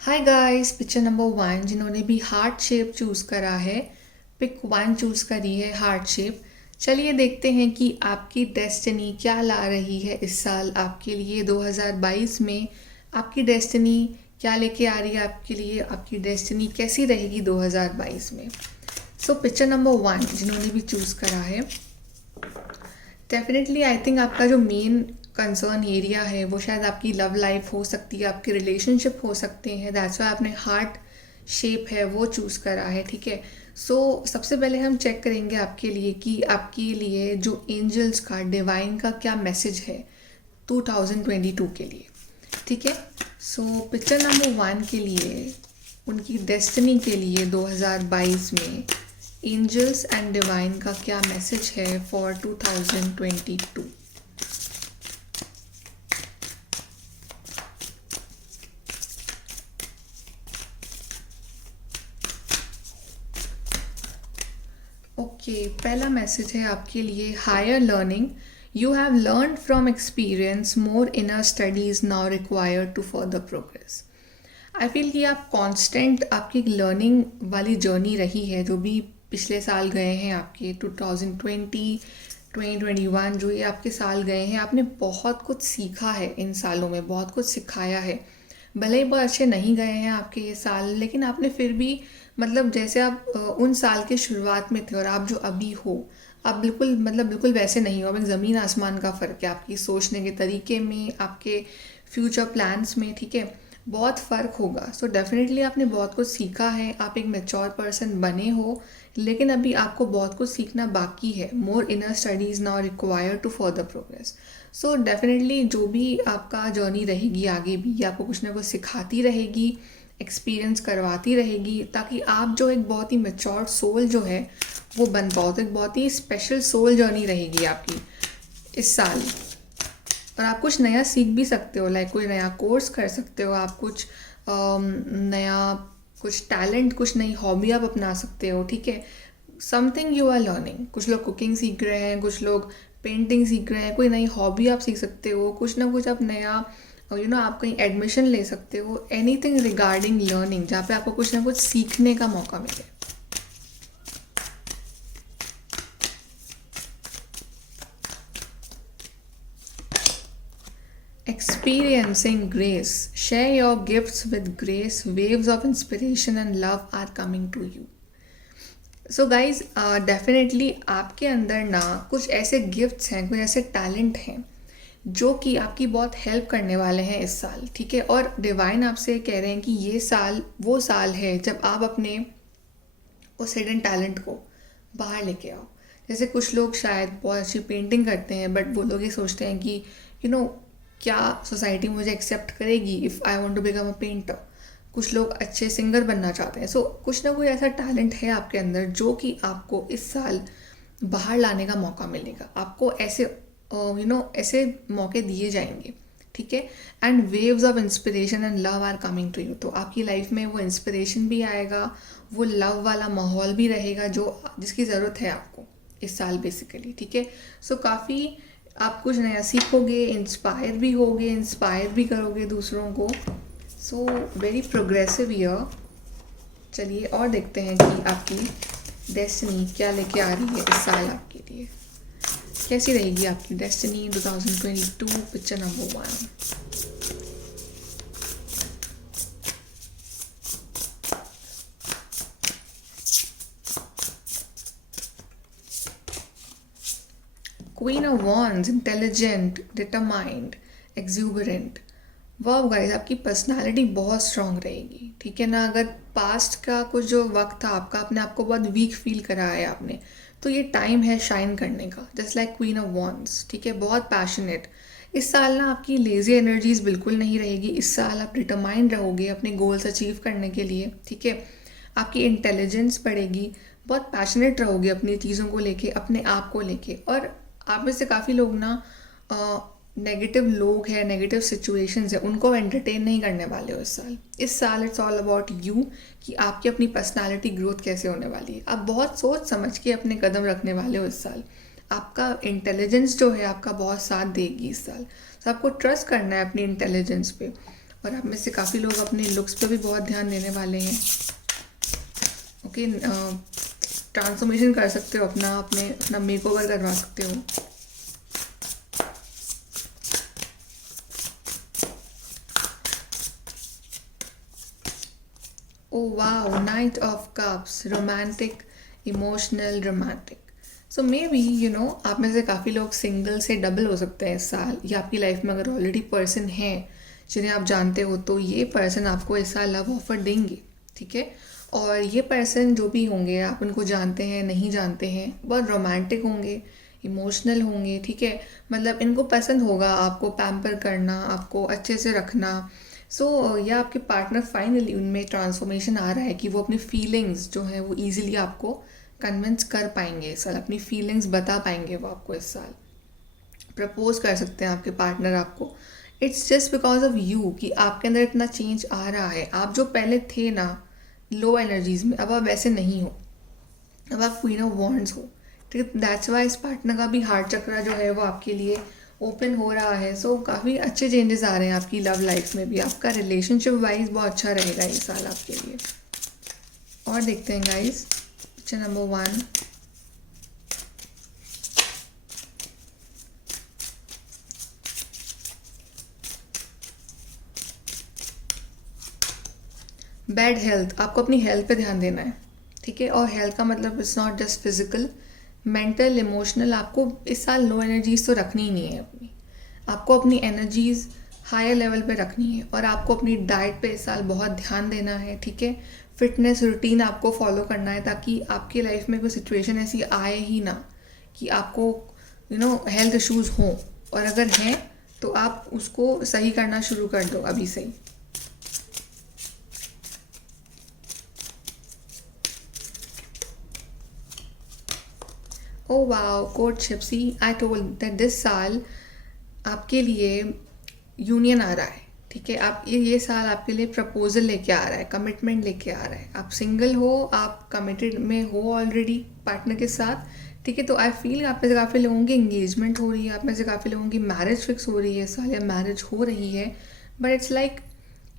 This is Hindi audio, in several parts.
हाय गाइस, पिक्चर नंबर 1 जिन्होंने भी हार्ट शेप चूज़ करा है, पिक 1 चूज़ करी है हार्ट शेप। चलिए देखते हैं कि आपकी डेस्टिनी क्या ला रही है इस साल आपके लिए 2022 में। आपकी डेस्टिनी क्या लेके आ रही है आपके लिए, आपकी डेस्टिनी कैसी रहेगी 2022 में। सो पिक्चर नंबर 1 जिन्होंने भी चूज़ करा है, डेफिनेटली आई थिंक आपका जो मेन कंसर्न एरिया है वो शायद आपकी लव लाइफ हो सकती है, आपके रिलेशनशिप हो सकते हैं। दैट्स वाई आपने हार्ट शेप है वो चूज़ करा है, ठीक है। सो सबसे पहले हम चेक करेंगे आपके लिए कि आपके लिए जो एंजल्स का डिवाइन का क्या मैसेज है 2022 के लिए, ठीक है। सो पिक्चर नंबर 1 के लिए, उनकी डेस्टिनी के लिए 2022 में एंजल्स एंड डिवाइन का क्या मैसेज है फॉर 2022। ओके, पहला मैसेज है आपके लिए higher learning. You have learn from experience more inner studies now required to further progress. I feel कि आप कांस्टेंट आपकी लर्निंग वाली जर्नी रही है, जो भी पिछले साल गए हैं आपके 2020 2021 जो ये आपके साल गए हैं, आपने बहुत कुछ सीखा है इन सालों में, बहुत कुछ सिखाया है। भले ही बहुत अच्छे नहीं गए हैं आपके ये साल, लेकिन आपने फिर भी मतलब जैसे आप उन साल के शुरुआत में थे और आप जो अभी हो, आप बिल्कुल बिल्कुल वैसे नहीं हो। अब एक ज़मीन आसमान का फ़र्क है आपकी सोचने के तरीके में, आपके फ्यूचर प्लान्स में, ठीक है। बहुत फ़र्क होगा। सो डेफिनेटली आपने बहुत कुछ सीखा है, आप एक मैच्योर पर्सन बने हो, लेकिन अभी आपको बहुत कुछ सीखना बाकी है। More inner studies now require to further progress. So definitely जो भी आपका जर्नी रहेगी आगे भी, आपको कुछ ना कुछ सिखाती रहेगी, एक्सपीरियंस करवाती रहेगी, ताकि आप जो एक बहुत ही मैच्योर सोल जो है वो बन पाओ। तो एक बहुत ही स्पेशल सोल जर्नी रहेगी आपकी इस साल। और आप कुछ नया सीख भी सकते हो, लाइक कोई नया कोर्स कर सकते हो आप, कुछ नया कुछ टैलेंट, कुछ नई हॉबी आप अपना सकते हो, ठीक है। Something you are learning. कुछ लोग कुकिंग सीख रहे हैं, कुछ लोग पेंटिंग सीख रहे हैं, कोई नई हॉबी आप सीख सकते हो, कुछ ना कुछ आप नया आप कहीं एडमिशन ले सकते हो। एनीथिंग रिगार्डिंग लर्निंग, जहाँ पे आपको कुछ ना कुछ सीखने का मौका मिले। Experiencing grace. Share your gifts with grace. Waves of inspiration and love are coming to you. So guys definitely आपके अंदर ना कुछ ऐसे गिफ्ट्स हैं, कुछ ऐसे टैलेंट हैं जो कि आपकी बहुत हेल्प करने वाले हैं इस साल, ठीक है। और डिवाइन आपसे कह रहे हैं कि ये साल वो साल है जब आप अपने उस हिडन टैलेंट को बाहर लेके आओ। जैसे कुछ लोग शायद बहुत अच्छी पेंटिंग करते हैं, बट वो लोग ये सोचते हैं कि क्या सोसाइटी मुझे एक्सेप्ट करेगी if I want to become a painter. कुछ लोग अच्छे सिंगर बनना चाहते हैं। सो कुछ ना कोई ऐसा टैलेंट है आपके अंदर जो कि आपको इस साल बाहर लाने का मौका मिलेगा। आपको ऐसे ऐसे मौके दिए जाएंगे, ठीक है। And waves of inspiration and love are coming to you. तो आपकी लाइफ में वो इंस्पिरेशन भी आएगा, वो लव वाला माहौल भी रहेगा जो जिसकी ज़रूरत है आपको इस साल बेसिकली, ठीक है। सो काफ़ी आप कुछ नया सीखोगे, इंस्पायर भी होगे, इंस्पायर भी करोगे दूसरों को। So very progressive year. चलिए और देखते हैं कि आपकी डेस्टिनी क्या लेके आ रही है इस साल आपके लिए। कैसी रहेगी आपकी destiny 2022, picture number 1। Queen of wands, intelligent, determined, exuberant. वाह गाइस, आपकी पर्सनालिटी बहुत स्ट्रांग रहेगी, ठीक है ना। अगर पास्ट का कुछ जो वक्त था आपका, अपने आप को बहुत वीक फील करा है आपने, तो ये टाइम है शाइन करने का। Just like queen of wands, ठीक है, बहुत पैशनेट। इस साल ना आपकी लेजी एनर्जीज बिल्कुल नहीं रहेगी। इस साल आप डिटरमाइंड रहोगे अपने गोल्स अचीव करने के लिए, ठीक है। आपकी इंटेलिजेंस बढ़ेगी, बहुत पैशनेट रहोगे अपनी चीज़ों को लेके, अपने आप को लेके। और आप में से काफ़ी लोग ना नेगेटिव लोग हैं, नेगेटिव सिचुएशंस हैं, उनको एंटरटेन नहीं करने वाले हो इस साल। इस साल इट्स ऑल अबाउट यू, कि आपकी अपनी पर्सनालिटी ग्रोथ कैसे होने वाली है। आप बहुत सोच समझ के अपने कदम रखने वाले हो इस साल। आपका इंटेलिजेंस जो है आपका बहुत साथ देगी इस साल। तो आपको ट्रस्ट करना है अपनी इंटेलिजेंस पे। और आप में से काफ़ी लोग अपने लुक्स पे भी बहुत ध्यान देने वाले हैं। ओके, ट्रांसफॉर्मेशन कर सकते हो, अपना मेकओवर करवा सकते हो। Oh wow, night of cups, romantic, emotional, romantic. So may be आप में से काफ़ी लोग सिंगल से डबल हो सकते हैं इस साल, या आपकी लाइफ में अगर ऑलरेडी पर्सन है जिन्हें आप जानते हो तो ये पर्सन आपको इस साल लव ऑफर देंगे, ठीक है। और ये पर्सन जो भी होंगे, आप उनको जानते हैं नहीं जानते हैं, बहुत रोमांटिक होंगे, इमोशनल होंगे, ठीक है। मतलब इनको पसंद होगा आपको पैम्पर करना, आपको अच्छे से रखना। सो या आपके पार्टनर फाइनली उनमें ट्रांसफॉर्मेशन आ रहा है कि वो अपनी फीलिंग्स जो है वो ईजिली आपको कन्विंस कर पाएंगे इस साल, अपनी फीलिंग्स बता पाएंगे वो आपको इस साल। प्रपोज कर सकते हैं आपके पार्टनर आपको। It's just because of you कि आपके अंदर इतना चेंज आ रहा है। आप जो पहले थे ना लो एनर्जीज में, अब आप वैसे नहीं हो, अब आप क्वीन ऑफ वॉन्ड्स हो, ठीक है। दैट्स वाई इस पार्टनर का भी हार्ट चक्र जो है वो आपके लिए ओपन हो रहा है। सो काफ़ी अच्छे चेंजेस आ रहे हैं आपकी लव लाइफ में भी। आपका रिलेशनशिप वाइज बहुत अच्छा रहेगा ये साल आपके लिए। और देखते हैं guys, picture number 1। Bad health, आपको अपनी हेल्थ पे ध्यान देना है, ठीक है। और हेल्थ का मतलब it's not just physical, mental, emotional. आपको इस साल लो एनर्जीज तो रखनी ही नहीं है अपनी, आपको अपनी एनर्जीज हायर लेवल पे रखनी है। और आपको अपनी डाइट पे इस साल बहुत ध्यान देना है, ठीक है। फिटनेस रूटीन आपको फॉलो करना है ताकि आपकी लाइफ में कोई सिचुएशन ऐसी आए ही ना कि आपको हेल्थ इश्यूज़ हों, और अगर हैं तो आप उसको सही करना शुरू कर दो अभी से ही। Oh wow, courtship. See I told that this साल आपके लिए यूनियन आ रहा है, ठीक है। आप ये साल आपके लिए प्रपोजल लेके आ रहा है, कमिटमेंट लेके आ रहा है। आप सिंगल हो, आप कमिटेड में हो ऑलरेडी पार्टनर के साथ, ठीक है। तो आई फील आप में से काफ़ी लोगों की इंगेजमेंट हो रही है, आप में से काफ़ी लोगों की मैरिज फिक्स हो रही है इस साल, या मैरिज हो रही है। But it's like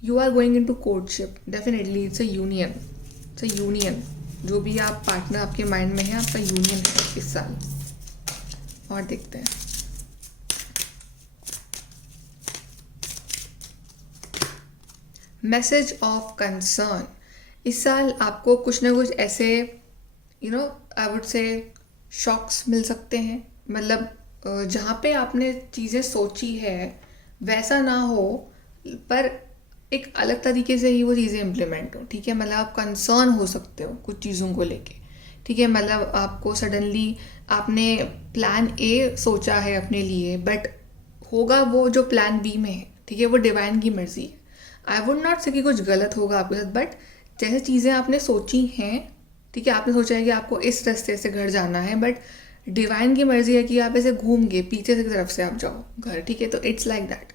you are going in to courtship, definitely it's a union, it's a union. जो भी आप पार्टनर आपके माइंड में है, आपका यूनियन है इस साल। और देखते हैं, मैसेज ऑफ कंसर्न। इस साल आपको कुछ ना कुछ ऐसे आई वुड से शॉक्स मिल सकते हैं। मतलब जहाँ पे आपने चीज़ें सोची है वैसा ना हो, पर एक अलग तरीके से ही वो चीज़ें इम्प्लीमेंट हो, ठीक है। मतलब आप कंसर्न हो सकते हो कुछ चीज़ों को लेके, ठीक है। मतलब आपको सडनली आपने प्लान ए सोचा है अपने लिए, बट होगा वो जो प्लान बी में है, ठीक है। वो डिवाइन की मर्जी है। आई वुड नॉट से कि कुछ गलत होगा आपके साथ, बट जैसे चीज़ें आपने सोची हैं, ठीक है, आपने सोचा है कि आपको इस रास्ते से घर जाना है, बट डिवाइन की मर्जी है कि आप ऐसे घूम के पीछे से तरफ से आप जाओ घर, ठीक है। तो इट्स लाइक दैट।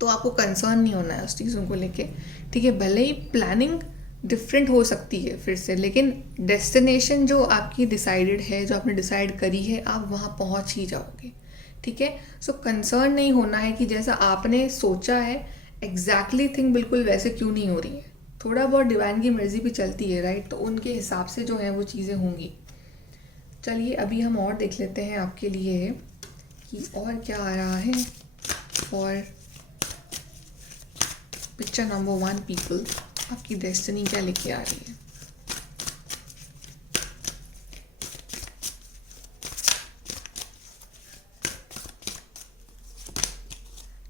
तो आपको कंसर्न नहीं होना है उस चीज़ों को लेके, ठीक है। भले ही प्लानिंग डिफरेंट हो सकती है फिर से, लेकिन डेस्टिनेशन जो आपकी डिसाइडेड है, जो आपने डिसाइड करी है, आप वहाँ पहुँच ही जाओगे, ठीक है। सो कंसर्न नहीं होना है कि जैसा आपने सोचा है एग्जैक्टली थिंग बिल्कुल वैसे क्यों नहीं हो रही है। थोड़ा बहुत डिवाइन की मर्जी भी चलती है, राइट। तो उनके हिसाब से जो है वो चीज़ें होंगी। चलिए अभी हम और देख लेते हैं आपके लिए कि और क्या आ रहा है। और पिक्चर नंबर 1, पीपल, आपकी डेस्टिनी क्या लेके आ रही है।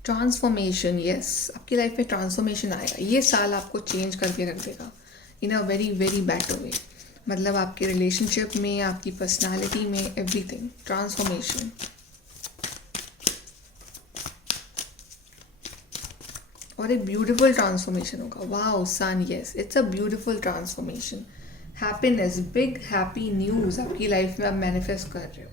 ट्रांसफॉर्मेशन, यस, आपकी लाइफ में ट्रांसफॉर्मेशन आएगा। ये साल आपको चेंज करके रख देगा in a very very better way. मतलब आपके रिलेशनशिप में, आपकी पर्सनालिटी में, एवरीथिंग, ट्रांसफॉर्मेशन। और एक ब्यूटीफुल ट्रांसफॉर्मेशन होगा। Wow son, yes, it's a beautiful transformation. Happiness, big happy news आपकी लाइफ में आप मैनिफेस्ट कर रहे हो।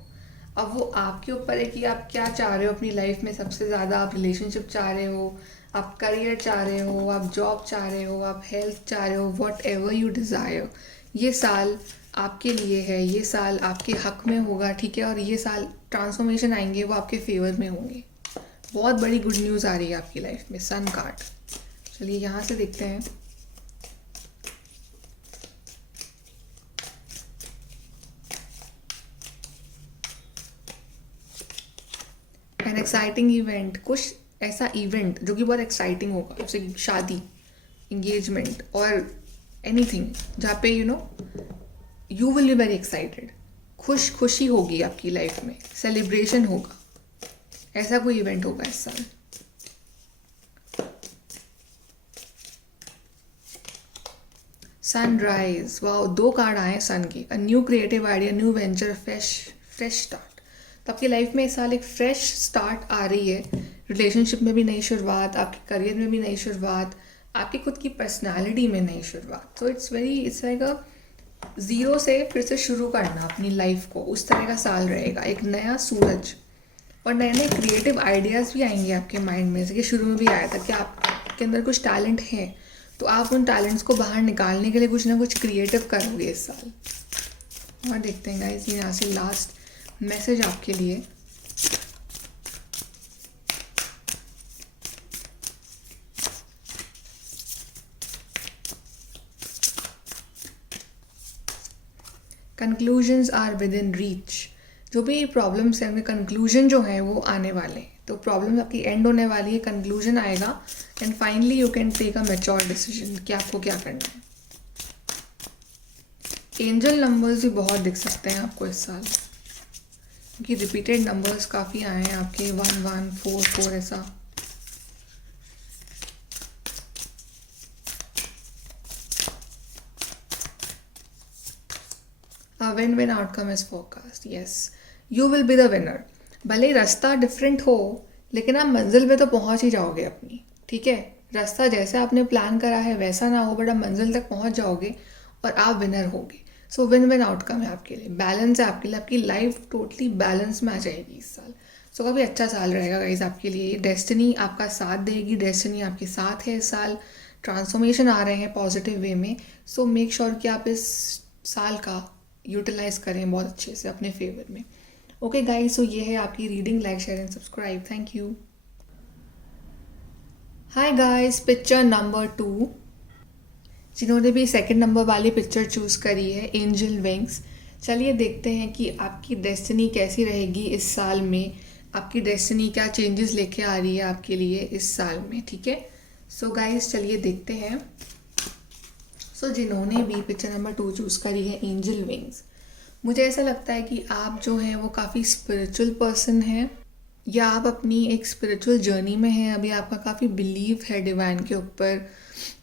अब वो आपके ऊपर है कि आप क्या चाह रहे हो अपनी लाइफ में। सबसे ज़्यादा आप रिलेशनशिप चाह रहे हो, आप करियर चाह रहे हो, आप जॉब चाह रहे हो, आप हेल्थ चाह रहे हो, वॉट एवर यू डिज़ायर। ये साल आपके लिए है, ये साल आपके हक में होगा, ठीक है। और ये साल ट्रांसफॉर्मेशन आएंगे वो आपके फेवर में होंगे। बहुत बड़ी गुड न्यूज़ आ रही है आपकी लाइफ में, सन कार्ड। चलिए यहाँ से देखते हैं। एन एक्साइटिंग इवेंट, कुछ ऐसा इवेंट जो कि बहुत एक्साइटिंग होगा, जैसे शादी, इंगेजमेंट और एनीथिंग जहाँ पे you will be very excited. खुशी होगी आपकी लाइफ में, सेलिब्रेशन होगा, ऐसा कोई इवेंट होगा इस साल। सनराइज, वाओ, 2 कार्ड आए सन के। A new creative idea, new venture, fresh start. तो आपकी लाइफ में इस साल एक फ्रेश स्टार्ट आ रही है। रिलेशनशिप में भी नई शुरुआत, आपके करियर में भी नई शुरुआत, आपकी खुद की पर्सनालिटी में नई शुरुआत। तो इट्स लाइक अ ज़ीरो से फिर से शुरू करना अपनी लाइफ को, उस तरह का साल रहेगा। एक नया सूरज और नए नए क्रिएटिव आइडियाज़ भी आएंगे आपके माइंड में। जैसे कि शुरू में भी आया था कि आपके अंदर कुछ टैलेंट है, तो आप उन टैलेंट्स को बाहर निकालने के लिए कुछ ना कुछ क्रिएटिव करोगे इस साल। और देखते हैं गाइस, ये यहाँ से लास्ट मैसेज आपके लिए। Conclusions are within reach. जो भी प्रॉब्लम्स हैं उनके कंक्लूजन जो है वो आने वाले हैं। तो प्रॉब्लम आपकी एंड होने वाली है, कंक्लूजन आएगा and finally you can take a mature decision कि आपको क्या करना है। एंजल नंबर्स भी बहुत दिख सकते हैं आपको इस साल, क्योंकि रिपीटेड नंबर्स काफ़ी आए हैं आपके, 1 1 4 4 ऐसा। Win win outcome is forecast, yes, you will be the winner. भले ही रास्ता डिफरेंट हो, लेकिन आप मंजिल पे तो पहुंच ही जाओगे अपनी, ठीक है। रास्ता जैसे आपने प्लान करा है वैसा ना हो, बट आप मंजिल तक पहुंच जाओगे और आप विनर होगे। सो विन विन आउटकम है आपके लिए, बैलेंस है आपके लिए, आपकी लाइफ टोटली बैलेंस में आ जाएगी इस साल। सो काफ़ी अच्छा साल रहेगा गाइज आपके लिए। डेस्टिनी आपका साथ देगी, डेस्टिनी आपके साथ है इस साल। ट्रांसफॉर्मेशन आ रहे हैं पॉजिटिव वे में। सो मेक श्योर कि आप इस साल का यूटिलाइज करें बहुत अच्छे से अपने फेवर में। ओके गाइज, सो ये है आपकी reading. Like, share and subscribe. Thank you. Hi guys, picture number 2, जिन्होंने भी सेकंड नंबर वाली पिक्चर चूज़ करी है, एंजल विंग्स। चलिए देखते हैं कि आपकी डेस्टिनी कैसी रहेगी इस साल में। आपकी डेस्टिनी क्या चेंजेस लेके आ रही है आपके लिए इस साल में, ठीक है। सो गाइज चलिए देखते हैं। सो जिन्होंने भी पिक्चर नंबर 2 चूज़ करी है, एंजल विंग्स, मुझे ऐसा लगता है कि आप जो हैं वो काफ़ी स्पिरिचुअल पर्सन हैं, या आप अपनी एक स्पिरिचुअल जर्नी में हैं। अभी आपका काफ़ी बिलीव है डिवाइन के ऊपर,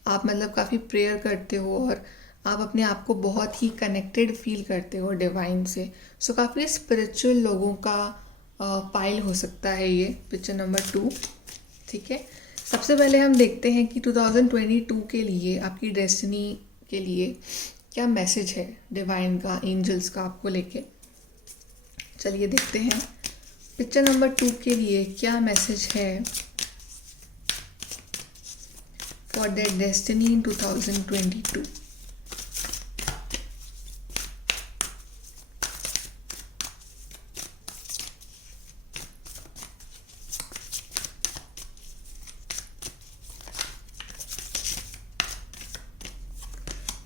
आप मतलब काफ़ी प्रेयर करते हो और आप अपने आप को बहुत ही कनेक्टेड फील करते हो डिवाइन से। सो काफ़ी स्पिरिचुअल लोगों का पाइल हो सकता है ये पिक्चर नंबर 2, ठीक है। सबसे पहले हम देखते हैं कि 2022 के लिए आपकी डेस्टिनी के लिए क्या मैसेज है डिवाइन का, एंजल्स का आपको लेके। चलिए देखते हैं पिक्चर नंबर 2 के लिए क्या मैसेज है फॉर देयर डेस्टिनी इन 2022।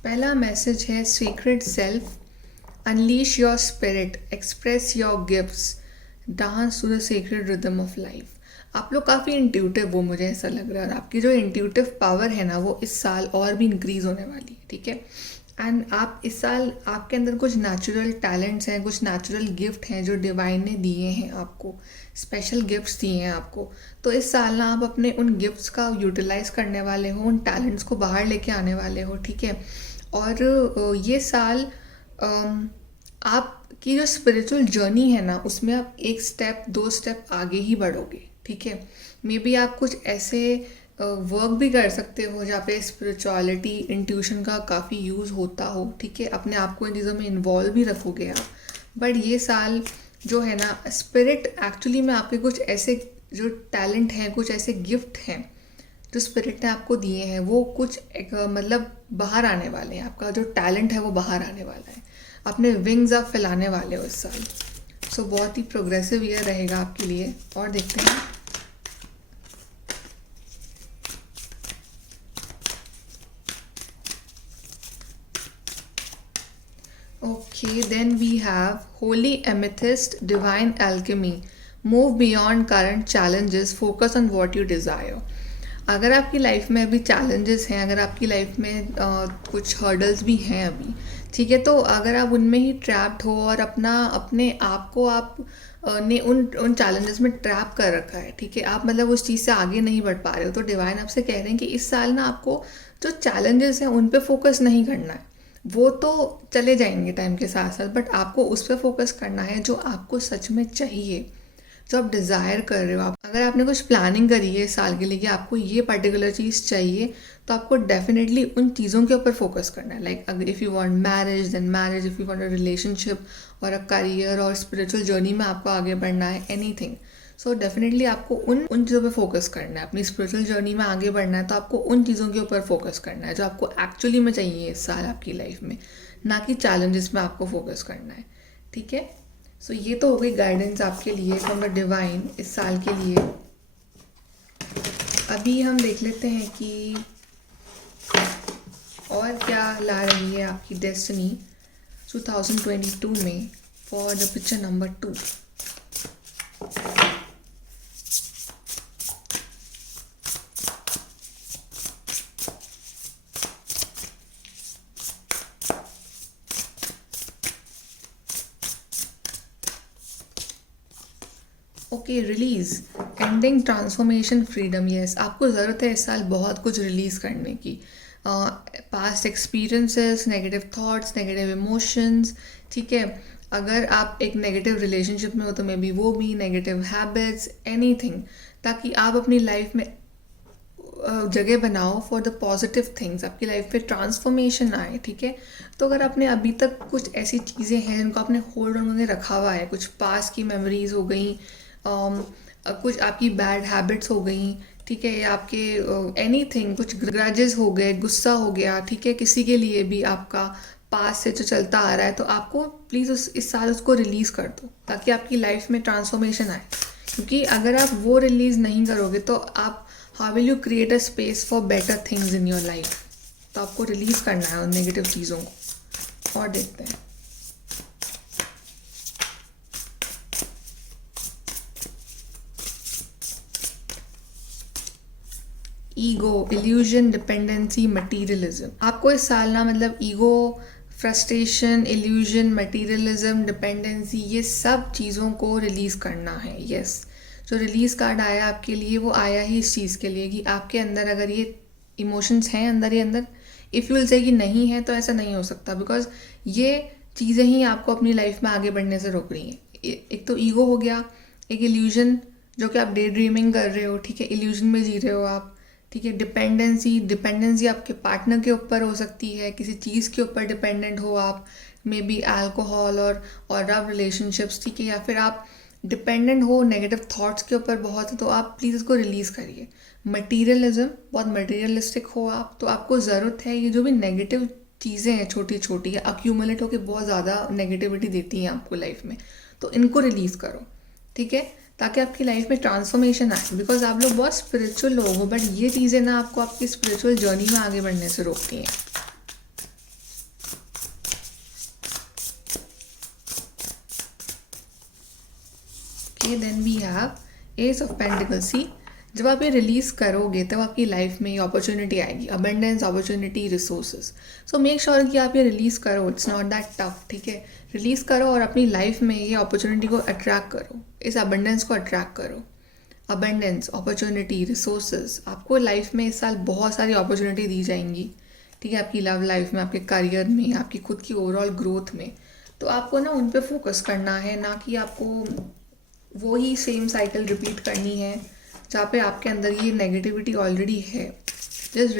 पहला मैसेज है secret self, unleash your spirit, express your gifts, dance to the secret rhythm of life. आप लोग काफ़ी इंट्यूटिव हो, मुझे ऐसा लग रहा है, और आपकी जो इंट्यूटिव पावर है ना वो इस साल और भी इंक्रीज़ होने वाली है, ठीक है। एंड आप इस साल, आपके अंदर कुछ नेचुरल टैलेंट्स हैं, कुछ नेचुरल गिफ्ट हैं जो डिवाइन ने दिए हैं आपको, स्पेशल गिफ्ट्स दिए हैं आपको। तो इस साल ना आप अपने उन गिफ्ट्स का यूटिलाइज़ करने वाले हो, उन टैलेंट्स को बाहर लेके आने वाले हो, ठीक है। और ये साल आपकी जो स्पिरिचुअल जर्नी है ना उसमें आप 1 स्टेप 2 स्टेप आगे ही बढ़ोगे, ठीक है। मे बी आप कुछ ऐसे वर्क भी कर सकते हो जहाँ पे स्पिरिचुअलिटी, इंट्यूशन का काफ़ी यूज़ होता हो, ठीक है। अपने आप को इन चीज़ों में इन्वॉल्व भी रखोगे आप। बट ये साल जो है ना, स्पिरिट एक्चुअली में आपके कुछ ऐसे जो टैलेंट हैं, कुछ ऐसे गिफ्ट हैं जो स्पिरिट ने आपको दिए हैं, वो कुछ मतलब बाहर आने वाले हैं। आपका जो टैलेंट है वो बाहर आने वाला है, अपने विंग्स आप फैलाने वाले हो इस साल। सो बहुत ही प्रोग्रेसिव ईयर रहेगा आपके लिए। और देखते हैं Okay, then we have Holy Amethyst, Divine Alchemy. Move beyond current challenges, focus on what you desire. अगर आपकी लाइफ में अभी चैलेंजेस हैं, अगर आपकी लाइफ में कुछ हर्डल्स भी हैं अभी, ठीक है, तो अगर आप उनमें ही ट्रैप्ड हो और अपने आप को आप ने उन चैलेंजेस में ट्रैप कर रखा है, ठीक है, आप मतलब उस चीज़ से आगे नहीं बढ़ पा रहे हो, तो डिवाइन आपसे कह रहे हैं कि इस साल ना आपको जो चैलेंजेस हैं उन पे फोकस नहीं करना है। वो तो चले जाएंगे टाइम के साथ साथ, बट आपको उस पर फोकस करना है जो आपको सच में चाहिए, जो आप डिज़ायर कर रहे हो। आप अगर आपने कुछ प्लानिंग करी है इस साल के लिए कि आपको ये पर्टिकुलर चीज़ चाहिए, तो आपको डेफिनेटली उन चीज़ों के ऊपर फोकस करना है। लाइक अगर if you want marriage then marriage, if you want a relationship और अ करियर और स्पिरिचुअल जर्नी में आपको आगे बढ़ना है, एनीथिंग। सो डेफिनेटली आपको उन चीज़ों पे फोकस करना है। अपनी स्पिरिचुअल जर्नी में आगे बढ़ना है तो आपको उन चीज़ों के ऊपर फोकस करना है जो आपको एक्चुअली में चाहिए इस साल आपकी लाइफ में, ना कि चैलेंजेस में आपको फोकस करना है, ठीक है। सो ये तो हो गई गाइडेंस आपके लिए फ्रॉम द डिवाइन इस साल के लिए। अभी हम देख लेते हैं कि और क्या ला रही है आपकी डेस्टिनी 2022 में for the picture number 2। Okay, release, ending, transformation, freedom. Yes, आपको ज़रूरत है इस साल बहुत कुछ रिलीज़ करने की। Past experiences, negative thoughts, negative emotions, ठीक है। अगर आप एक नेगेटिव रिलेशनशिप में हो तो मे बी वो भी, नेगेटिव हैबिट्स, एनीथिंग, ताकि आप अपनी लाइफ में जगह बनाओ फॉर द पॉजिटिव थिंग्स, आपकी लाइफ में ट्रांसफॉर्मेशन आए, ठीक है। तो अगर आपने अभी तक कुछ ऐसी चीज़ें हैं जिनको आपने होल्ड ऑन करके रखा हुआ है, कुछ पास की मेमोरीज हो गई, कुछ आपकी बैड हैबिट्स हो गई, ठीक है, या आपके एनीथिंग, कुछ ग्रजेस हो गए, गुस्सा हो गया, ठीक है, किसी के लिए भी आपका पास से जो चलता आ रहा है, तो आपको प्लीज़ इस साल उसको रिलीज़ कर दो ताकि आपकी लाइफ में ट्रांसफॉर्मेशन आए। क्योंकि अगर आप वो रिलीज़ नहीं करोगे तो आप how will you create a space for better things in your life. तो आपको रिलीज़ करना है उन नेगेटिव चीज़ों को। और देखते हैं, ईगो, इल्यूजन, डिपेंडेंसी, मटीरियलिज्म। आपको इस साल ना मतलब ego, frustration, illusion, materialism, dependency, ये सब चीज़ों को रिलीज़ करना है। यस, जो रिलीज़ कार्ड आया आपके लिए वो आया ही इस चीज़ के लिए कि आपके अंदर अगर ये इमोशंस हैं अंदर ही अंदर, इफ़ यू विल से कि नहीं है तो ऐसा नहीं हो सकता, बिकॉज ये चीज़ें ही आपको अपनी लाइफ में आगे बढ़ने से रोक रही हैं। एक तो ईगो हो गया, एक इल्यूजन जो कि आप डे ड्रीमिंग कर रहे हो, ठीक है, इल्यूजन में जी रहे हो आप, ठीक है। डिपेंडेंसी आपके पार्टनर के ऊपर हो सकती है, किसी चीज़ के ऊपर डिपेंडेंट हो आप, मे बी अल्कोहल और रब रिलेशनशिप्स, ठीक है, या फिर आप डिपेंडेंट हो नेगेटिव थॉट्स के ऊपर बहुत, तो आप प्लीज़ इसको रिलीज़ करिए। मटीरियलिज्म, बहुत मटीरियलिस्टिक हो आप, तो आपको ज़रूरत है ये जो भी नेगेटिव चीज़ें हैं छोटी छोटी, अक्यूमुलेट होकर बहुत ज़्यादा नेगेटिविटी देती हैं आपको लाइफ में, तो इनको रिलीज़ करो, ठीक है, ताकि आपकी लाइफ में ट्रांसफॉर्मेशन आए। बिकॉज आप लोग बहुत स्पिरिचुअल लोग हो, बट ये चीज़ें ना आपको आपकी स्पिरिचुअल जर्नी में आगे बढ़ने से रोकती हैं। Okay, then we have ace of pentacles. See, जब आप ये रिलीज़ करोगे तब आपकी लाइफ में ये अपॉर्चुनिटी आएगी, abundance, opportunity, resources. So make sure कि आप ये रिलीज़ करो, इट्स नॉट दैट टफ, ठीक है। रिलीज़ करो और अपनी लाइफ में ये अपॉर्चुनिटी को अट्रैक्ट करो, इस अबंडेंस को अट्रैक्ट करो। अबंडेंस, अपॉर्चुनिटी, रिसोर्सेज, आपको लाइफ में इस साल बहुत सारी अपॉर्चुनिटी दी जाएंगी, ठीक है, आपकी लव लाइफ में, आपके करियर में, आपकी खुद की ओवरऑल ग्रोथ में। तो आपको ना उन पे फोकस करना है, ना कि आपको वो ही सेम साइकिल रिपीट करनी है जहाँ पे आपके अंदर ये नेगेटिविटी ऑलरेडी है। जस्ट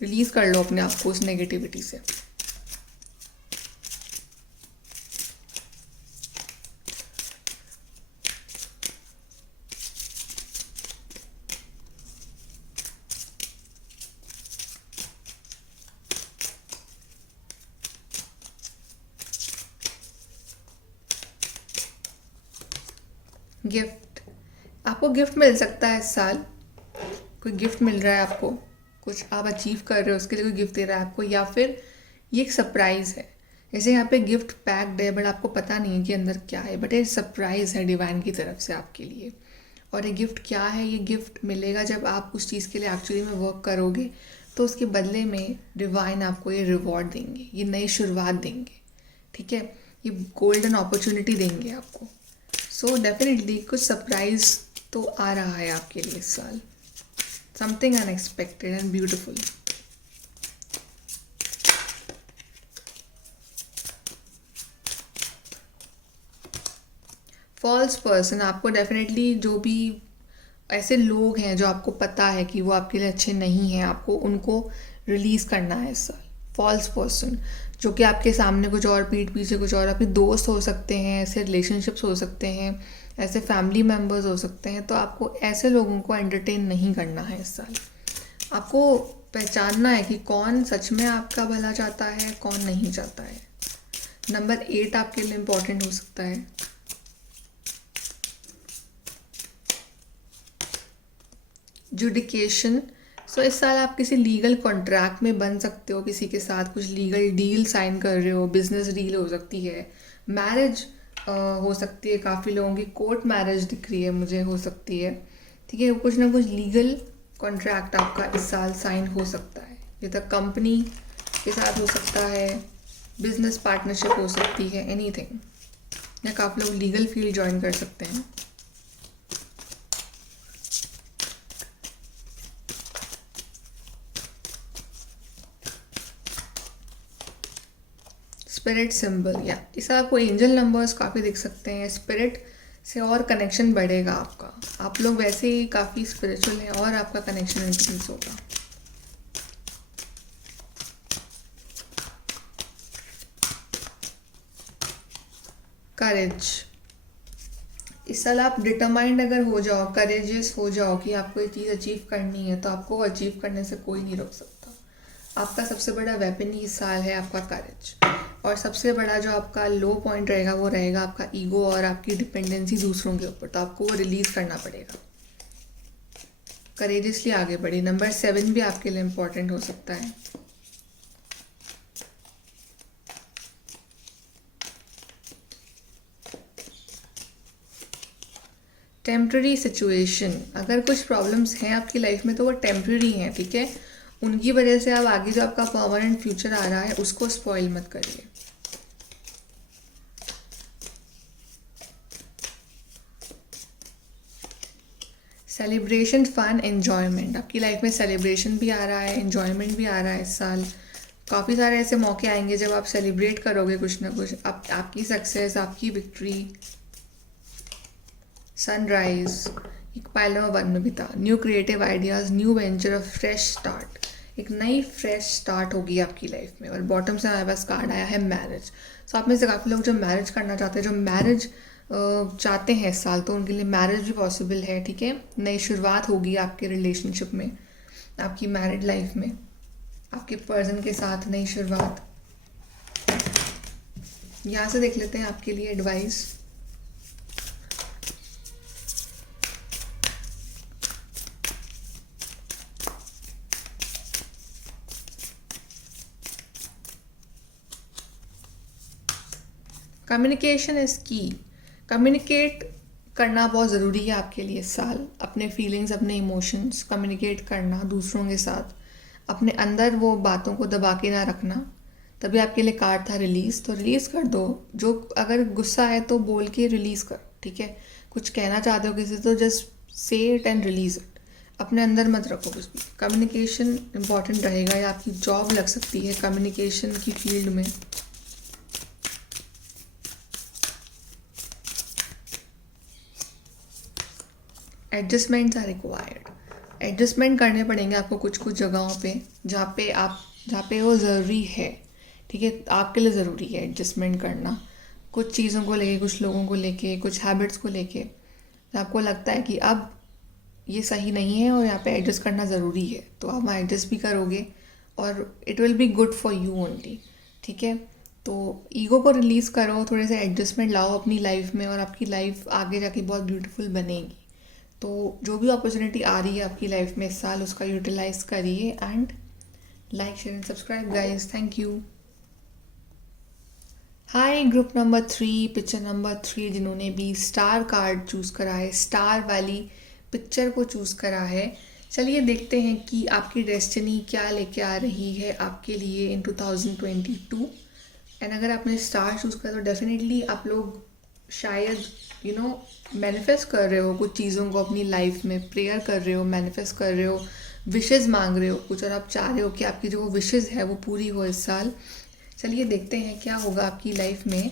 रिलीज़ कर लो अपने आप को उस नेगेटिविटी से। गिफ्ट, आपको गिफ्ट मिल सकता है इस साल, कोई गिफ्ट मिल रहा है आपको, कुछ आप अचीव कर रहे हो उसके लिए कोई गिफ्ट दे रहा है आपको, या फिर ये एक सरप्राइज़ है। जैसे यहाँ पे गिफ्ट पैक्ड है बट आपको पता नहीं है कि अंदर क्या है, बट ये सरप्राइज़ है डिवाइन की तरफ से आपके लिए। और ये गिफ्ट क्या है? ये गिफ्ट मिलेगा जब आप उस चीज़ के लिए एक्चुअली में वर्क करोगे, तो उसके बदले में डिवाइन आपको ये रिवॉर्ड देंगे, ये नई शुरुआत देंगे, ठीक है, ये गोल्डन अपॉर्चुनिटी देंगे आपको। सो डेफिनेटली कुछ सरप्राइज तो आ रहा है आपके लिए इस साल, something unexpected and beautiful. False person, आपको डेफिनेटली जो भी ऐसे लोग हैं जो आपको पता है कि वो आपके लिए अच्छे नहीं हैं, आपको उनको रिलीज़ करना है इस साल। फॉल्स पर्सन जो कि आपके सामने कुछ और, पीठ पीछे कुछ और, आपके दोस्त हो सकते हैं, ऐसे रिलेशनशिप्स हो सकते हैं, ऐसे फैमिली मेम्बर्स हो सकते हैं। तो आपको ऐसे लोगों को एंटरटेन नहीं करना है इस साल। आपको पहचानना है कि कौन सच में आपका भला चाहता है, कौन नहीं चाहता है। नंबर 8 आपके लिए इम्पॉर्टेंट हो सकता है। जुडिकेशन। सो इस साल आप किसी लीगल कॉन्ट्रैक्ट में बन सकते हो, किसी के साथ कुछ लीगल डील साइन कर रहे हो, बिजनेस डील हो सकती है, मैरिज हो सकती है, काफ़ी लोगों की कोर्ट मैरिज दिख रही है मुझे, हो सकती है, ठीक है। कुछ ना कुछ लीगल कॉन्ट्रैक्ट आपका इस साल साइन हो सकता है, ये तक कंपनी के साथ हो सकता है, बिजनेस पार्टनरशिप हो सकती है, एनीथिंग, या काफ़ी लोग लीगल फील्ड ज्वाइन कर सकते हैं। स्पिरिट सिंबल, या इस आपको एंजल नंबर्स काफ़ी दिख सकते हैं। स्पिरिट से और कनेक्शन बढ़ेगा आपका, आप लोग वैसे ही काफ़ी स्पिरिचुअल हैं और आपका कनेक्शन इंक्रीज होगा। करेज, इस साल आप डिटरमाइंड अगर हो जाओ, करेजियस हो जाओ कि आपको ये चीज़ अचीव करनी है, तो आपको अचीव करने से कोई नहीं रोक सकता। आपका सबसे बड़ा वेपन ही इस साल है आपका करेज। और सबसे बड़ा जो आपका लो पॉइंट रहेगा वो रहेगा आपका ईगो और आपकी डिपेंडेंसी दूसरों के ऊपर, तो आपको वो रिलीज़ करना पड़ेगा। करेजियसली आगे बढ़े। नंबर 7 भी आपके लिए इम्पोर्टेंट हो सकता है। टेम्प्रेरी सिचुएशन, अगर कुछ प्रॉब्लम्स हैं आपकी लाइफ में तो वो टेम्प्रेरी हैं, ठीक है। उनकी वजह से आप आगे जो आपका परमानेंट फ्यूचर आ रहा है उसको स्पॉइल मत करिए। सेलिब्रेशन, फन, एन्जॉयमेंट, आपकी लाइफ में सेलिब्रेशन भी आ रहा है, एन्जॉयमेंट भी आ रहा है इस साल। काफ़ी सारे ऐसे मौके आएंगे जब आप सेलिब्रेट करोगे कुछ ना कुछ, आपकी सक्सेस, आपकी विक्ट्री। सनराइज, एक पाइल नंबर 1 में भी था। New creative ideas, new venture, fresh start, एक नई फ्रेश स्टार्ट होगी आपकी लाइफ में। और बॉटम से हमारे पास कार्ड आया है मैरिज। सो आप में से काफ़ी लोग जो मैरिज करना चाहते हैं, जो मैरिज चाहते हैं इस साल, तो उनके लिए मैरिज भी पॉसिबल है, ठीक है। नई शुरुआत होगी आपके रिलेशनशिप में, आपकी मैरिड लाइफ में, आपके पर्सन के साथ नई शुरुआत। यहाँ से देख लेते हैं आपके लिए एडवाइस। कम्युनिकेशन इज़ की। कम्युनिकेट करना बहुत ज़रूरी है आपके लिए इस साल। अपने फीलिंग्स, अपने इमोशंस कम्युनिकेट करना दूसरों के साथ, अपने अंदर वो बातों को दबा के ना रखना। तभी आपके लिए कार्ड था रिलीज़, तो रिलीज़ कर दो। जो अगर गुस्सा है तो बोल के रिलीज़ करो, ठीक है। कुछ कहना चाहते हो किसी तो just say it and release it, अपने अंदर मत रखो कुछ भी। कम्युनिकेशन इंपॉर्टेंट रहेगा, या आपकी जॉब लग सकती है कम्युनिकेशन की फील्ड में। एडजस्टमेंट्स आर रिक्वायर्ड, एडजस्टमेंट करने पड़ेंगे आपको कुछ कुछ जगहों पे, जहाँ पे वो ज़रूरी है, ठीक है। आपके लिए ज़रूरी है एडजस्टमेंट करना, कुछ चीज़ों को लेके, कुछ लोगों को लेके, कुछ हैबिट्स को लेके। आपको लगता है कि अब ये सही नहीं है और यहाँ पे एडजस्ट करना ज़रूरी है, तो आप वहाँ एडजस्ट भी करोगे और it will be good for you only, ठीक है। तो ईगो को रिलीज़ करो, थोड़े से एडजस्टमेंट लाओ अपनी लाइफ में, और आपकी लाइफ आगे जाके बहुत ब्यूटीफुल बनेगी। तो जो भी अपॉर्चुनिटी आ रही है आपकी लाइफ में इस साल, उसका यूटिलाइज करिए। And like, share and subscribe guys. Thank you. Hi group number 3, picture number 3 जिन्होंने भी स्टार कार्ड चूज़ करा है, स्टार वाली पिक्चर को चूज़ करा है। चलिए देखते हैं कि आपकी डेस्टिनी क्या लेके आ रही है आपके लिए इन 2022। एंड अगर आपने स्टार चूज़ करा तो डेफिनेटली आप लोग शायद मैनिफेस्ट कर रहे हो कुछ चीज़ों को अपनी लाइफ में, प्रेयर कर रहे हो, मैनिफेस्ट कर रहे हो, विशेज़ मांग रहे हो कुछ, और आप चाह रहे हो कि आपकी जो विशेज़ है वो पूरी हो इस साल। चलिए देखते हैं क्या होगा आपकी लाइफ में।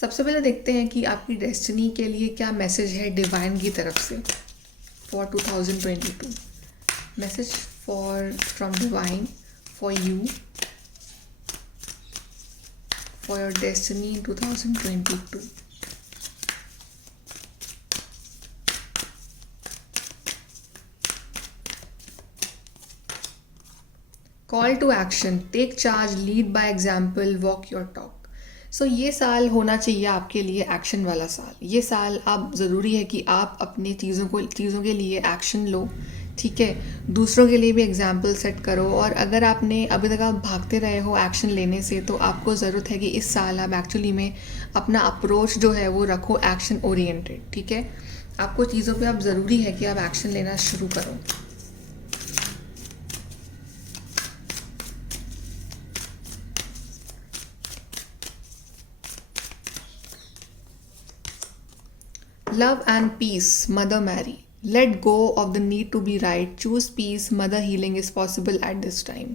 सबसे पहले देखते हैं कि आपकी डेस्टिनी के लिए क्या मैसेज है डिवाइन की तरफ से for 2022। Message for from divine for you for your destiny in 2022। Call to action, take charge, lead by example, walk your talk. So ये साल होना चाहिए आपके लिए एक्शन वाला साल। ये साल आप ज़रूरी है कि आप अपनी चीज़ों के लिए एक्शन लो, ठीक है। दूसरों के लिए भी एग्जाम्पल सेट करो। और अगर आपने अभी तक आप भागते रहे हो एक्शन लेने से, तो आपको ज़रूरत है कि इस साल आप एक्चुअली में अपना अप्रोच जो है वो रखो एक्शन ओरिएंटेड, ठीक है। आपको चीज़ों पे अब ज़रूरी है कि आप एक्शन लेना शुरू करो। Love and peace, Mother Mary. Let go of the need to be right. Choose peace. Mother healing is possible at this time.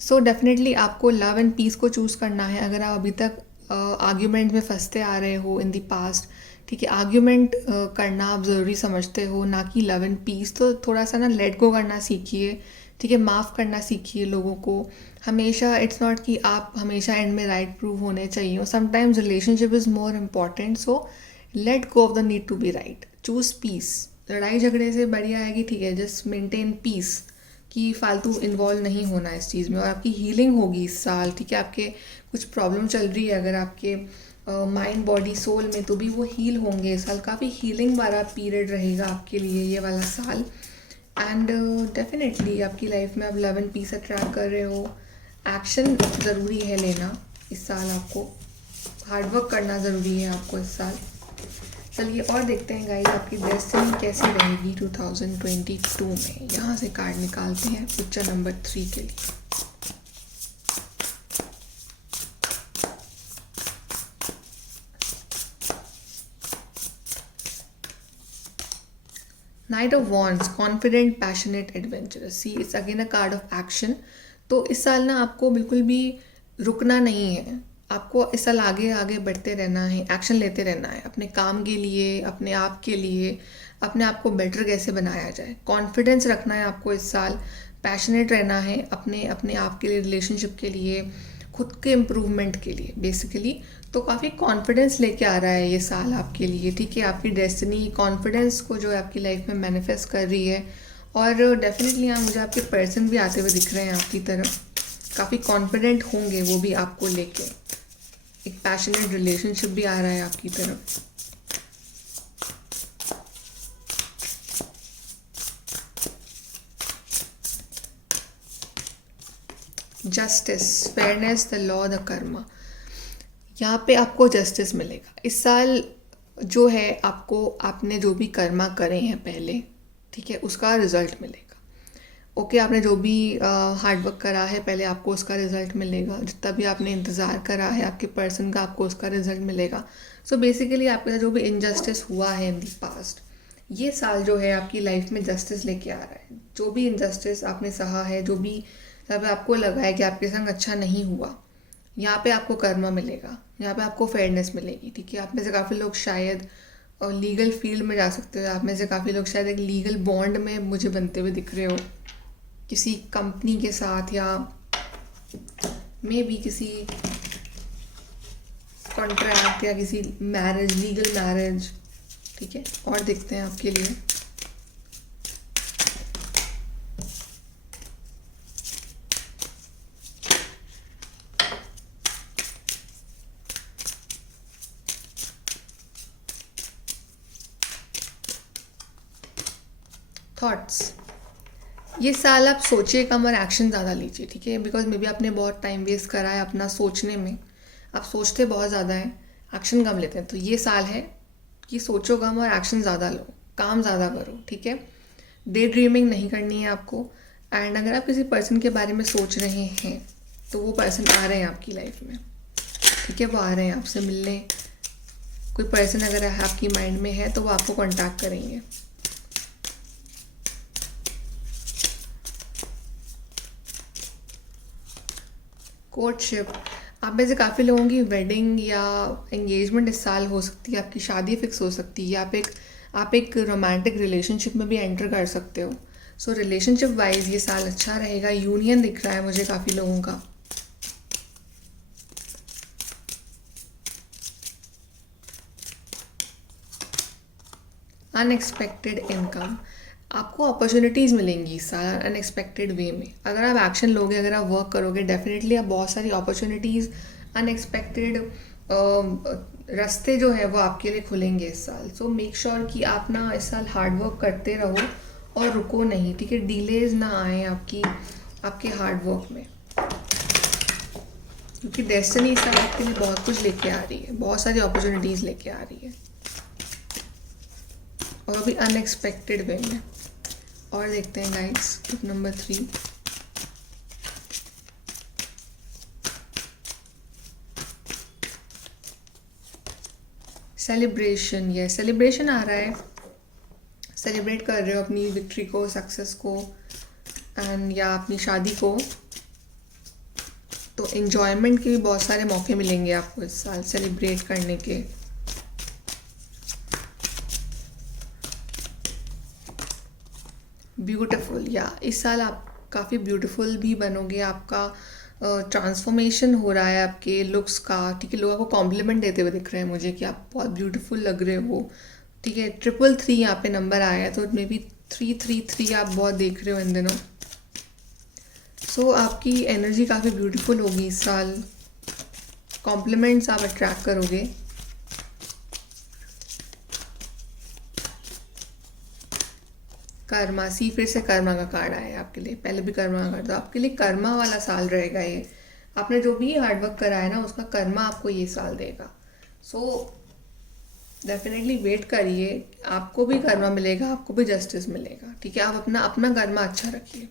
So definitely आपको love and peace को चूज़ करना है। अगर आप अभी तक आर्ग्यूमेंट में फंसते आ रहे हो इन दी पास्ट, ठीक है, आर्ग्यूमेंट करना आप ज़रूरी समझते हो, ना कि लव एंड पीस, तो थोड़ा सा ना लेट गो करना सीखिए, ठीक है। माफ़ करना सीखिए लोगों को हमेशा। इट्स नॉट कि आप हमेशा एंड में राइट प्रूव होने चाहिए। Sometimes relationship is more important. So let go of the need to be right, choose peace. लड़ाई झगड़े से बढ़िया है कि ठीक है, जस्ट मेंटेन पीस, कि फालतू इन्वॉल्व नहीं होना इस चीज़ में। और आपकी हीलिंग होगी इस साल, ठीक है। आपके कुछ प्रॉब्लम चल रही है अगर आपके माइंड बॉडी सोल में, तो भी वो हील होंगे इस साल। काफ़ी हीलिंग वाला पीरियड रहेगा आपके लिए ये वाला साल। एंड डेफिनेटली आपकी लाइफ में आप लव एंड पीस अट्रैक्ट कर रहे हो। एक्शन ज़रूरी है लेना इस साल, आपको हार्डवर्क करना ज़रूरी है आपको इस साल। चलिए और देखते हैं गाइस आपकी डेस्टिनी कैसी रहेगी 2022 में। यहाँ से कार्ड निकालते हैं पिक्चर नंबर 3 के लिए। Night of wands, confident, passionate, adventurous. See it's again a card of action. तो इस साल ना आपको बिल्कुल भी रुकना नहीं है। आपको इस साल आगे आगे बढ़ते रहना है, एक्शन लेते रहना है अपने काम के लिए, अपने आप के लिए, अपने आप को बेटर कैसे बनाया जाए। कॉन्फिडेंस रखना है आपको इस साल, पैशनेट रहना है अपने अपने आप के लिए, रिलेशनशिप के लिए, खुद के इम्प्रूवमेंट के लिए बेसिकली। तो काफ़ी कॉन्फिडेंस लेके आ रहा है ये साल आपके लिए, ठीक है। आपकी डेस्टिनी कॉन्फिडेंस को जो है आपकी लाइफ में मैनिफेस्ट कर रही है। और डेफिनेटली यहाँ मुझे आपके पर्सन भी आते हुए दिख रहे हैं आपकी तरफ, काफ़ी कॉन्फिडेंट होंगे वो भी आपको लेके। एक पैशनेट रिलेशनशिप भी आ रहा है आपकी तरफ। Justice, fairness, the law, the Karma. यहाँ पे आपको जस्टिस मिलेगा इस साल। जो है आपको, आपने जो भी कर्मा करे हैं पहले, ठीक है, उसका रिजल्ट मिलेगा। ओके, आपने जो भी हार्डवर्क करा है पहले, आपको उसका रिजल्ट मिलेगा। जितना भी आपने इंतज़ार करा है आपके पर्सन का, आपको उसका रिजल्ट मिलेगा। सो बेसिकली आपके साथ जो भी इनजस्टिस हुआ है इन दी पास्ट, ये साल जो है आपकी लाइफ में जस्टिस लेके आ रहा है। जो भी इनजस्टिस आपने सहा है, जो भी जब आपको लगा है कि आपके संग अच्छा नहीं हुआ, यहाँ पे आपको कर्मा मिलेगा, यहाँ पे आपको फेयरनेस मिलेगी, ठीक है। आप में से काफ़ी लोग शायद लीगल फील्ड में जा सकते हो। आप में से काफ़ी लोग शायद एक लीगल बॉन्ड में मुझे बनते हुए दिख रहे हो किसी कंपनी के साथ, या मे बी किसी कॉन्ट्रैक्ट या किसी मैरिज, लीगल मैरिज, ठीक है। और देखते हैं आपके लिए थॉट्स। ये साल आप सोचिए कम और एक्शन ज़्यादा लीजिए, ठीक है। बिकॉज मे बी आपने बहुत टाइम वेस्ट करा है अपना सोचने में, आप सोचते बहुत ज़्यादा हैं, एक्शन कम लेते हैं। तो ये साल है कि सोचो कम और एक्शन ज़्यादा लो, काम ज़्यादा करो, ठीक है। डे ड्रीमिंग नहीं करनी है आपको। एंड अगर आप किसी पर्सन के बारे में सोच रहे हैं तो वो पर्सन आ रहे हैं आपकी लाइफ में, ठीक है, वो आ रहे हैं आपसे मिलने। कोई पर्सन अगर आपकी माइंड में है तो वो आपको कांटेक्ट करेंगे। कोर्टशिप, आप में से काफ़ी लोगों की वेडिंग या एंगेजमेंट इस साल हो सकती है, आपकी शादी फिक्स हो सकती है, आप एक रोमांटिक रिलेशनशिप में भी एंटर कर सकते हो। सो रिलेशनशिप वाइज ये साल अच्छा रहेगा। यूनियन दिख रहा है मुझे काफ़ी लोगों का। अनएक्सपेक्टेड इनकम, आपको अपॉर्चुनिटीज़ मिलेंगी इस साल अनएक्सपेक्टेड वे में। अगर आप एक्शन लोगे, अगर आप वर्क करोगे, डेफिनेटली आप बहुत सारी अपॉर्चुनिटीज़, अनएक्सपेक्टेड रास्ते जो है वो आपके लिए खुलेंगे इस साल। सो मेक श्योर कि आप ना इस साल हार्ड वर्क करते रहो और रुको नहीं, ठीक है। डिलेज ना आए आपके हार्ड वर्क में, क्योंकि डेस्टिनी इस साल आपके लिए बहुत कुछ लेके आ रही है, बहुत सारी अपॉर्चुनिटीज़ लेके आ रही है, और भी अनएक्सपेक्टेड वे में। और देखते हैं गाइड्स, टिप नंबर 3। सेलिब्रेशन, ये सेलिब्रेशन आ रहा है, सेलिब्रेट कर रहे हो अपनी विक्ट्री को, सक्सेस को, एंड या अपनी शादी को। तो एन्जॉयमेंट के भी बहुत सारे मौके मिलेंगे आपको इस साल सेलिब्रेट करने के। ब्यूटीफुल, या इस साल आप काफ़ी ब्यूटीफुल भी बनोगे। आपका ट्रांसफॉर्मेशन हो रहा है आपके लुक्स का, ठीक है। लोग आपको कॉम्प्लीमेंट देते हुए दिख रहे हैं मुझे कि आप बहुत ब्यूटीफुल लग रहे हो, ठीक है। 333 यहाँ पे नंबर आया है, तो मे बी 333 आप बहुत देख रहे हो इन दिनों। सो आपकी एनर्जी काफ़ी ब्यूटीफुल होगी इस साल, कॉम्प्लीमेंट्स आप अट्रैक्ट करोगे। कर्मा, सी फिर से कर्मा का कार्ड आया है आपके लिए, पहले भी कर्मा का कार्ड था। आपके लिए कर्मा वाला साल रहेगा ये। आपने जो भी हार्डवर्क करा है ना, उसका कर्मा आपको ये साल देगा। सो डेफिनेटली वेट करिए, आपको भी कर्मा मिलेगा, आपको भी जस्टिस मिलेगा, ठीक है। आप अपना अपना कर्मा अच्छा रखिए,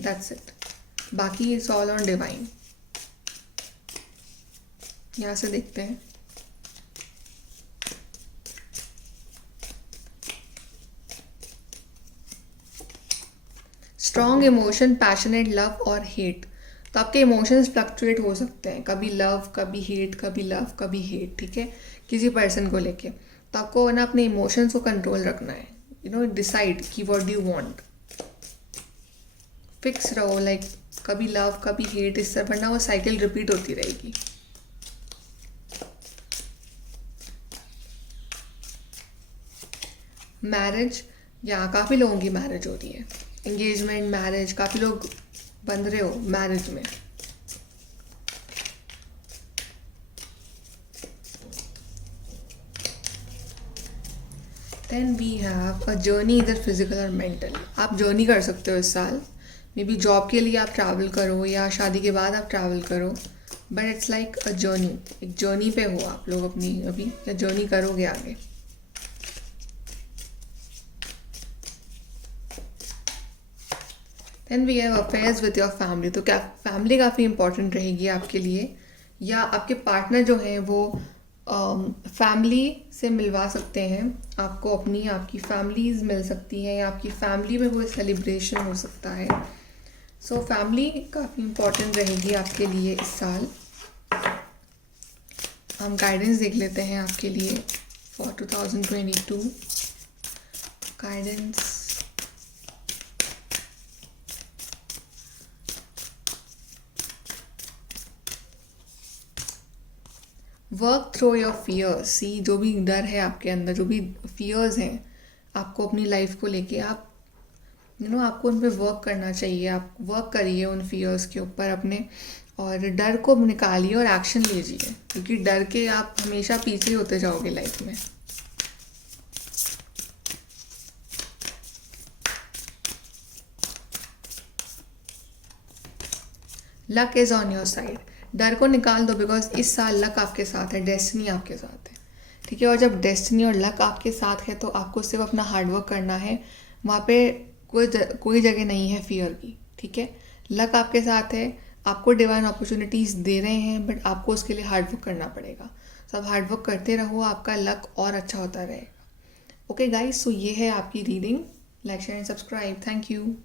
दैट्स इट। बाकी इट्स ऑल ऑन डिवाइन। यहाँ से देखते हैं। स्ट्रॉन्ग इमोशन, पैशनेट लव और हेट। तो आपके इमोशंस फ्लक्चुएट हो सकते हैं, कभी लव कभी हेट, कभी लव कभी हेट, ठीक है, किसी पर्सन को लेके। तो आपको ना अपने इमोशंस को कंट्रोल रखना है, डिसाइड कि what do you want. Fix रहो, लाइक कभी लव कभी हेट, इस तरह, वरना वो साइकिल रिपीट होती रहेगी। मैरिज, या काफ़ी लोगों की मैरिज हो रही है, एंगेजमेंट, मैरिज, काफ़ी लोग बंध रहे हो मैरिज में। Then we have a journey, इधर फिजिकल और मेंटल। आप जर्नी कर सकते हो इस साल, मे बी जॉब के लिए आप ट्रैवल करो या शादी के बाद आप ट्रैवल करो, but it's like a journey. एक जर्नी पे हो आप लोग अपनी अभी, या जर्नी करोगे आगे। Then we have affairs with your family. तो क्या फैमिली काफ़ी इंपॉर्टेंट रहेगी आपके लिए, या आपके पार्टनर जो हैं वो फैमिली से मिलवा सकते हैं आपको, अपनी आपकी फैमिलीज़ मिल सकती हैं, या आपकी फैमिली में कोई सेलिब्रेशन हो सकता है। सो फैमिली काफ़ी इंपॉर्टेंट रहेगी आपके लिए इस साल। हम गाइडेंस देख लेते हैं आपके लिए for 2022 guidance. Work through your fears, see जो भी डर है आपके अंदर, जो भी फियर्स हैं आपको अपनी लाइफ को लेके, आप आपको उन पे वर्क करना चाहिए। आप वर्क करिए उन फियर्स के ऊपर अपने, और डर को निकालिए और एक्शन लीजिए, क्योंकि डर के आप हमेशा पीछे होते जाओगे लाइफ में। Luck is on your side. डर को निकाल दो, बिकॉज इस साल लक आपके साथ है, डेस्टिनी आपके साथ है, ठीक है। और जब डेस्टिनी और लक आपके साथ है तो आपको सिर्फ अपना हार्डवर्क करना है, वहाँ पे कोई जगह नहीं है फियर की, ठीक है। लक आपके साथ है, आपको डिवाइन अपॉर्चुनिटीज़ दे रहे हैं, बट आपको उसके लिए हार्डवर्क करना पड़ेगा। तो आप हार्डवर्क करते रहो, आपका लक और अच्छा होता रहेगा। ओके गाइस, सो ये है आपकी reading. Like share and subscribe. Thank you.